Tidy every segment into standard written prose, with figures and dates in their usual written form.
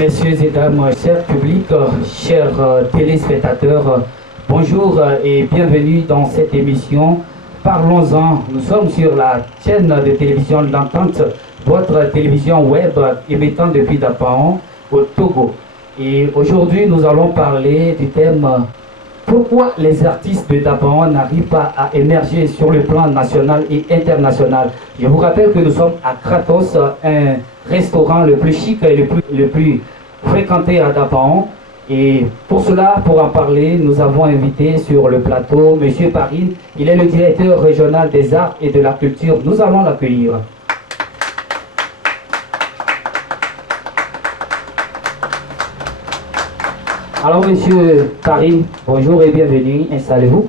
Messieurs et dames, chers publics, chers téléspectateurs, bonjour et bienvenue dans cette émission. Parlons-en. Nous sommes sur la chaîne de télévision L'Entente, votre télévision web émettant depuis Dapaon au Togo. Et aujourd'hui, nous allons parler du thème pourquoi les artistes de Dapaon n'arrivent pas à émerger sur le plan national et international. Je vous rappelle que nous sommes à Kratos, un restaurant le plus chic et le plus fréquenté à Dapaon. Et pour cela, pour en parler, nous avons invité sur le plateau M. Parine. Il est le directeur régional des arts et de la culture. Nous allons l'accueillir. Alors, Monsieur Parine, bonjour et bienvenue. Installez-vous.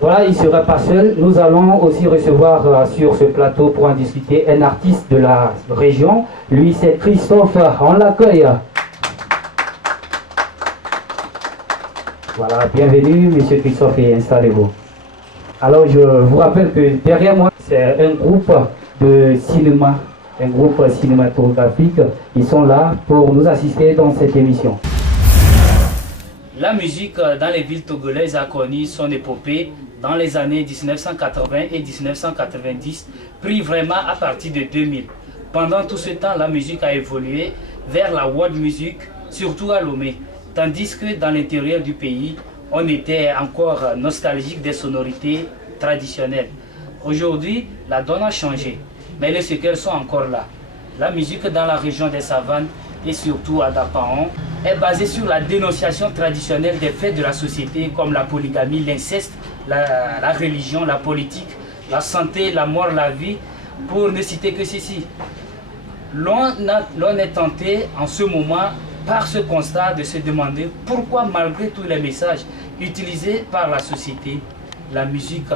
Voilà, il ne sera pas seul. Nous allons aussi recevoir sur ce plateau pour en discuter un artiste de la région. Lui, c'est Christophe. On l'accueille. Voilà, bienvenue, Monsieur Christophe, et installez-vous. Alors, je vous rappelle que derrière moi, c'est un groupe de cinéma, un groupe cinématographique. Ils sont là pour nous assister dans cette émission. La musique dans les villes togolaises a connu son épopée dans les années 1980 et 1990, pris vraiment à partir de 2000. Pendant tout ce temps, la musique a évolué vers la world music, surtout à Lomé. Tandis que dans l'intérieur du pays, on était encore nostalgique des sonorités traditionnelles. Aujourd'hui, la donne a changé, mais les séquelles sont encore là. La musique dans la région des Savanes et surtout à Dapaon est basée sur la dénonciation traditionnelle des faits de la société comme la polygamie, l'inceste, la religion, la politique, la santé, la mort, la vie, pour ne citer que ceci. L'on est tenté en ce moment par ce constat de se demander pourquoi malgré tous les messages utilisés par la société, la musique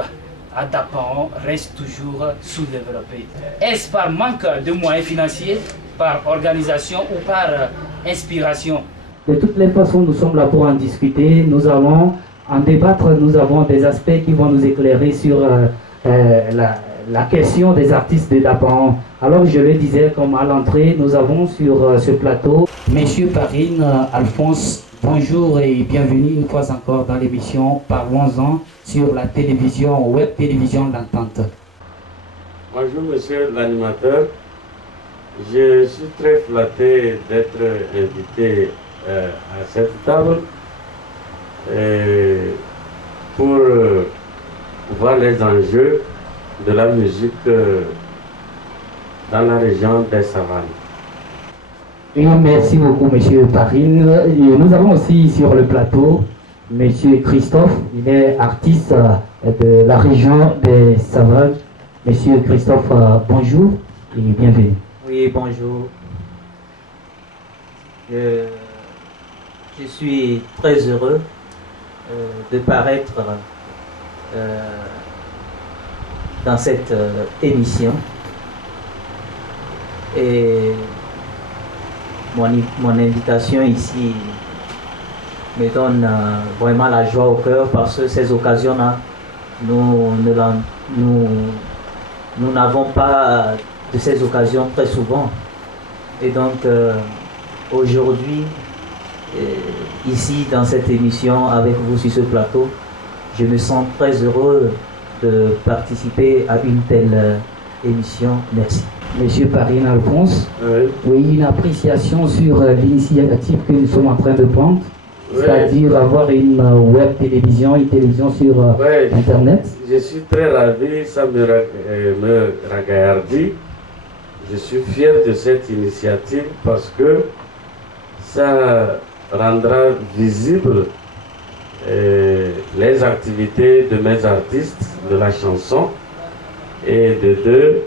à Dapaon reste toujours sous-développée. Est-ce par manque de moyens financiers, par organisation ou par inspiration? De toutes les façons, nous sommes là pour en discuter, nous allons en débattre, nous avons des aspects qui vont nous éclairer sur la question des artistes de Dapaon. Alors je le disais comme à l'entrée, nous avons sur ce plateau Monsieur Parine Alphonse. Bonjour et bienvenue une fois encore dans l'émission Parlons-en sur la télévision, web télévision L'Entente. Bonjour monsieur l'animateur. Je suis très flatté d'être invité à cette table pour voir les enjeux de la musique dans la région des Savanes. Et merci beaucoup, Monsieur Parine. Et nous avons aussi sur le plateau Monsieur Christophe. Il est artiste de la région des Savanes. Monsieur Christophe, bonjour et bienvenue. Oui, bonjour. Je suis très heureux de paraître dans cette émission. Et mon invitation ici me donne vraiment la joie au cœur parce que ces occasions-là, nous n'avons pas de ces occasions très souvent. Et donc aujourd'hui, ici dans cette émission avec vous sur ce plateau, je me sens très heureux de participer à une telle émission. Merci. Monsieur Parine Alphonse, oui, une appréciation sur l'initiative que nous sommes en train de prendre, c'est-à-dire avoir une web télévision, une télévision sur Internet. Je suis très ravi, ça me ragaillardit. Je suis fier de cette initiative parce que ça rendra visible les activités de mes artistes de la chanson et de deux.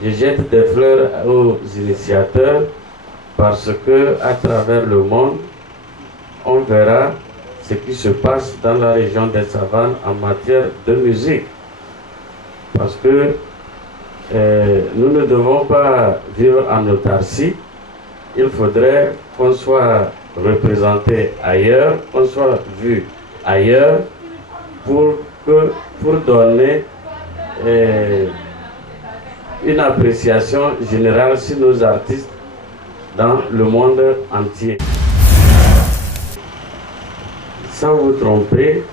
Je jette des fleurs aux initiateurs parce que à travers le monde, on verra ce qui se passe dans la région des Savanes en matière de musique. Parce que nous ne devons pas vivre en autarcie. Il faudrait qu'on soit représenté ailleurs, qu'on soit vu ailleurs pour donner une appréciation générale sur nos artistes dans le monde entier. Sans vous tromper,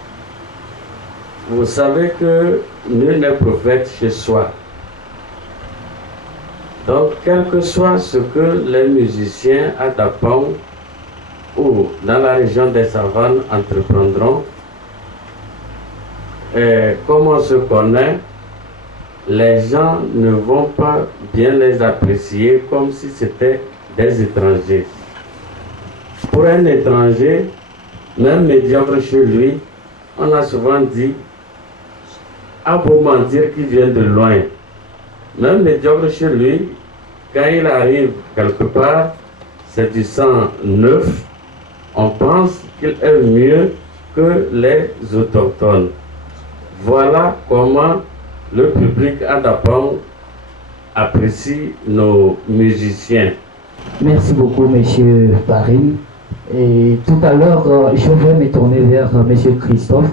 vous savez que nul n'est prophète chez soi. Donc, quel que soit ce que les musiciens à Dapong ou dans la région des savanes entreprendront, et comme on se connaît, les gens ne vont pas bien les apprécier comme si c'était des étrangers. Pour un étranger, même médiocre chez lui, on a souvent dit, à beau mentir qu'il vient de loin. Même médiocre chez lui, quand il arrive quelque part, c'est du sang neuf, on pense qu'il est mieux que les autochtones. Voilà comment le public à Dapong apprécie nos musiciens. Merci beaucoup, Monsieur Parim. Et tout à l'heure, je vais me tourner vers Monsieur Christophe.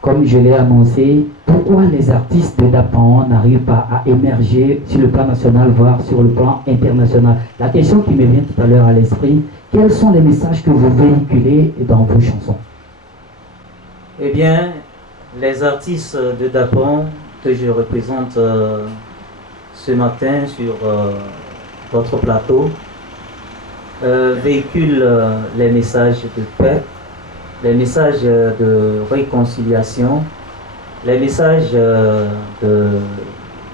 Comme je l'ai annoncé, pourquoi les artistes de Dapong n'arrivent pas à émerger sur le plan national, voire sur le plan international? La question qui me vient tout à l'heure à l'esprit, quels sont les messages que vous véhiculez dans vos chansons? Eh bien, les artistes de Dapong que je représente ce matin sur votre plateau véhiculent les messages de paix, les messages de réconciliation, les messages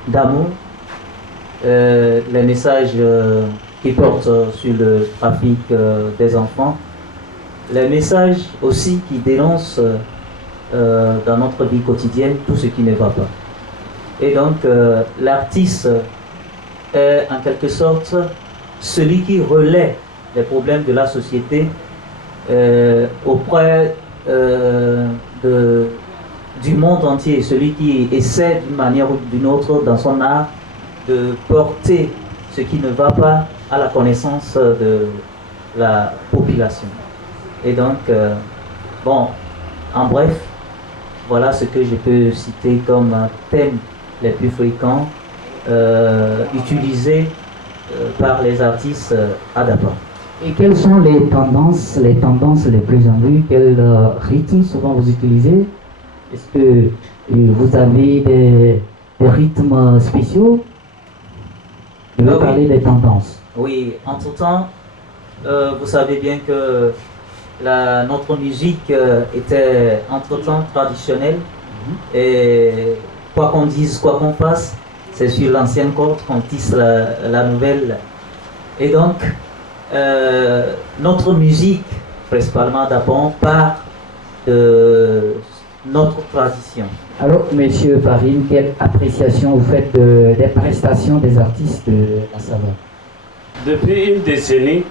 d'amour, les messages qui portent sur le trafic des enfants, les messages aussi qui dénoncent dans notre vie quotidienne tout ce qui ne va pas. Et donc l'artiste est en quelque sorte celui qui relaie les problèmes de la société auprès du monde entier, celui qui essaie d'une manière ou d'une autre dans son art de porter ce qui ne va pas à la connaissance de la population. Et donc, bon, en bref, voilà ce que je peux citer comme thème les plus fréquents utilisés par les artistes à Dapong. Et quelles sont les tendances les plus en vue? Quel rythme souvent vous utilisez? Est-ce que vous avez des rythmes spéciaux? Je veux parler des tendances. Oui, entre-temps, vous savez bien que notre musique était entre-temps traditionnelle. Et quoi qu'on dise, quoi qu'on fasse, c'est sur l'ancienne corde qu'on tisse la nouvelle. Et donc, notre musique, principalement à Dapong, part de notre tradition. Alors, Monsieur Parim, quelle appréciation vous faites des prestations des artistes de la savane? Depuis une décennie,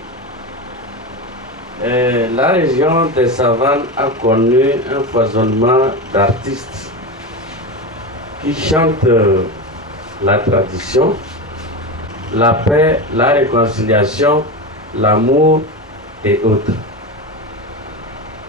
la région des savanes a connu un foisonnement d'artistes qui chantent la tradition, la paix, la réconciliation, l'amour et autres.